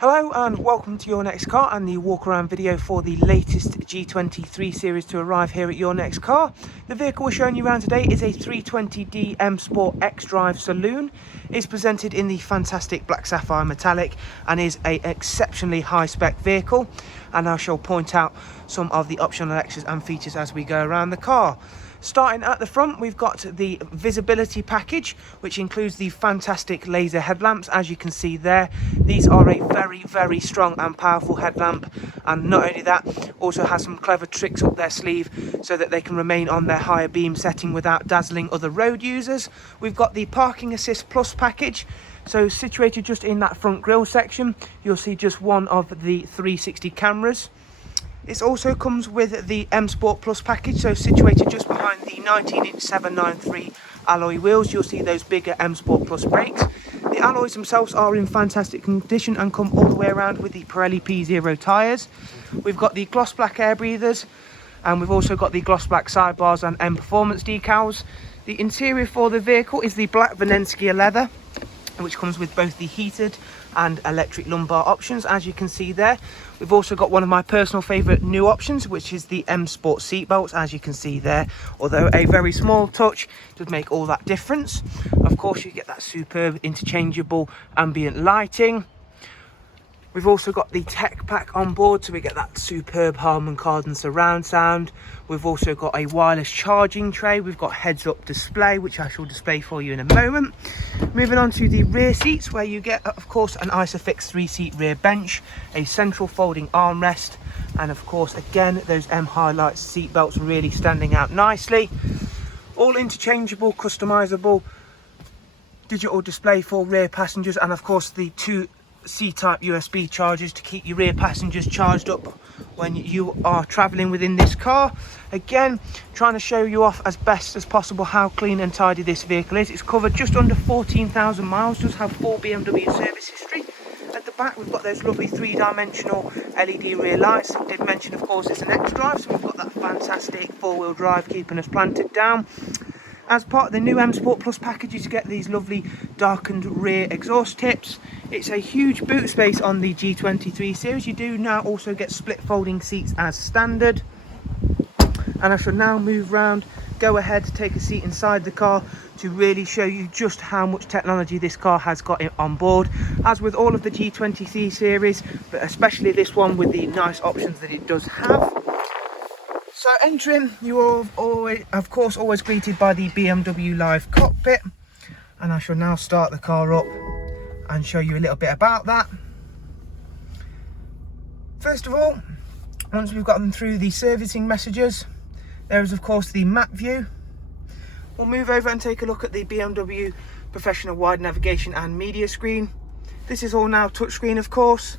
Hello and welcome to Your Next Car and the walk around video for the latest G20 3 Series to arrive here at Your Next Car. The vehicle we're showing you around today is a 320D M Sport XDRIVE Saloon. It's presented in the fantastic black sapphire metallic and is an exceptionally high spec vehicle, and I shall point out some of the optional extras and features as we go around the car. Starting at the front, we've got the Visability package, which includes the fantastic laser headlamps. As you can see there, these are a very strong and powerful headlamp, and not only that, also has some clever tricks up their sleeve so that they can remain on their higher beam setting without dazzling other road users. We've got the Parking Assist Plus package. So situated just in that front grille section, you'll see just one of the 360 cameras. It also comes with the M Sport Plus package, so situated just behind the 19-inch 793 alloy wheels, you'll see those bigger M Sport Plus brakes. The alloys themselves are in fantastic condition and come all the way around with the Pirelli P0 tyres. We've got the gloss black air breathers, and we've also got the gloss black sidebars and Mperformance decals. The interior for the vehicle is the black Venenskia leather, which comes with both the heated and electric lumbar options, as you can see there. We've also got one of my personal favourite new options, which is the M Sport seat belts, as you can see there. Although a very small touch, does make all that difference. Of course, you get that superb interchangeable ambient lighting. We've also got the tech pack on board, so we get that superb Harman Kardon surround sound. We've also got a wireless charging tray. We've got heads-up display, which I shall display for you in a moment. Moving on to the rear seats, where you get, of course, an ISOFIX 3-seat rear bench, a central folding armrest, and of course, again, those M Highlights seat belts really standing out nicely. All interchangeable, customizable digital display for rear passengers, and of course, the two C-type USB chargers to keep your rear passengers charged up when you are traveling within this car. Again, trying to show you off as best as possible how clean and tidy this vehicle is. It's covered just under 14,000 miles, does have full BMW service history. At the back, we've got those lovely three-dimensional LED rear lights. I did mention, of course, it's an XDRIVE, so we've got that fantastic four-wheel drive keeping us planted down. As part of the new M Sport Plus packages, you get these lovely darkened rear exhaust tips. It's a huge boot space on the G20 3 Series. You do now also get split folding seats as standard. And I shall now move round, go ahead, take a seat inside the car to really show you just how much technology this car has got on board. As with all of the G20 3 Series, but especially this one with the nice options that it does have. So entering, you are always, of course, always greeted by the BMW Live cockpit, and I shall now start the car up and show you a little bit about that. First of all, once we've gotten through the servicing messages, there is of course the map view. We'll move over and take a look at the BMW Professional Wide Navigation and Media Screen. This is all now touchscreen, of course.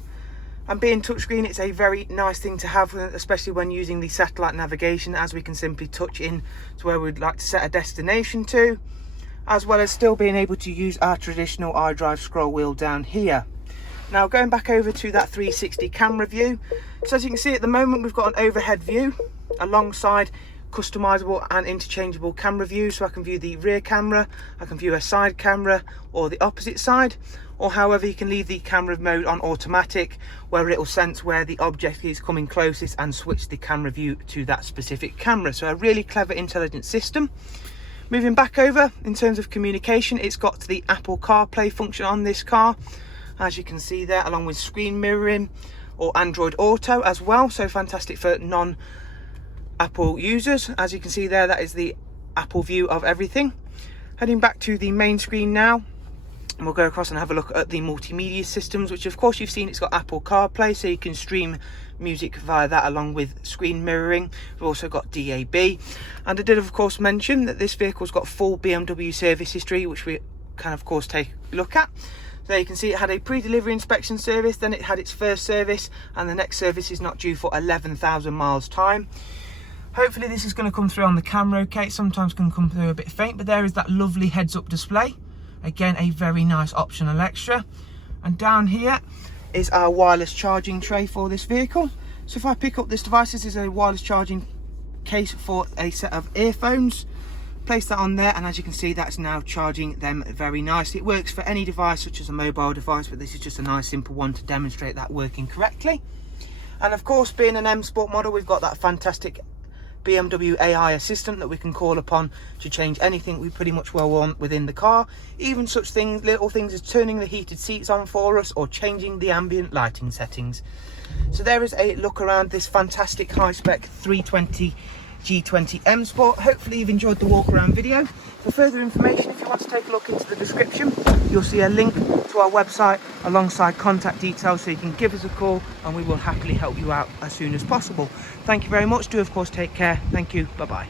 And being touchscreen, it's a very nice thing to have, especially when using the satellite navigation, as we can simply touch in to where we'd like to set a destination to, as well as still being able to use our traditional iDrive scroll wheel down here. Now going back over to that 360 camera view, so as you can see at the moment, we've got an overhead view alongside customizable and interchangeable camera views, so I can view the rear camera, I can view a side camera or the opposite side, or however you can leave the camera mode on automatic, where it will sense where the object is coming closest and switch the camera view to that specific camera. So a really clever intelligent system. Moving back over, in terms of communication, it's got the Apple CarPlay function on this car, as you can see there, along with screen mirroring or Android Auto as well, so fantastic for non-Apple users. As you can see there, that is the Apple view of everything. Heading back to the main screen now, and we'll go across and have a look at the multimedia systems, which of course you've seen, it's got Apple CarPlay, so you can stream music via that along with screen mirroring. We've also got DAB, and I did of course mention that this vehicle's got full BMW service history, which we can of course take a look at. So you can see it had a pre-delivery inspection service, then it had its first service, and the next service is not due for 11,000 miles time. Hopefully this is going to come through on the camera okay. It sometimes can come through a bit faint, but there is that lovely heads-up display. Again, a very nice optional extra. And down here is our wireless charging tray for this vehicle. So if I pick up this device, this is a wireless charging case for a set of earphones. Place that on there, and as you can see, that's now charging them very nicely. It works for any device such as a mobile device, but this is just a nice simple one to demonstrate that working correctly. And of course, being an M Sport model, we've got that fantastic BMW AI assistant that we can call upon to change anything we pretty much well want within the car, even such things, little things as turning the heated seats on for us or changing the ambient lighting settings. So there is a look around this fantastic high-spec 320 G20 M Sport. Hopefully you've enjoyed the walk around video. For further information, if you want to take a look into the description, you'll see a link to our website alongside contact details, so you can give us a call and we will happily help you out as soon as possible. Thank you very much. Do of course take care. Thank you. Bye bye.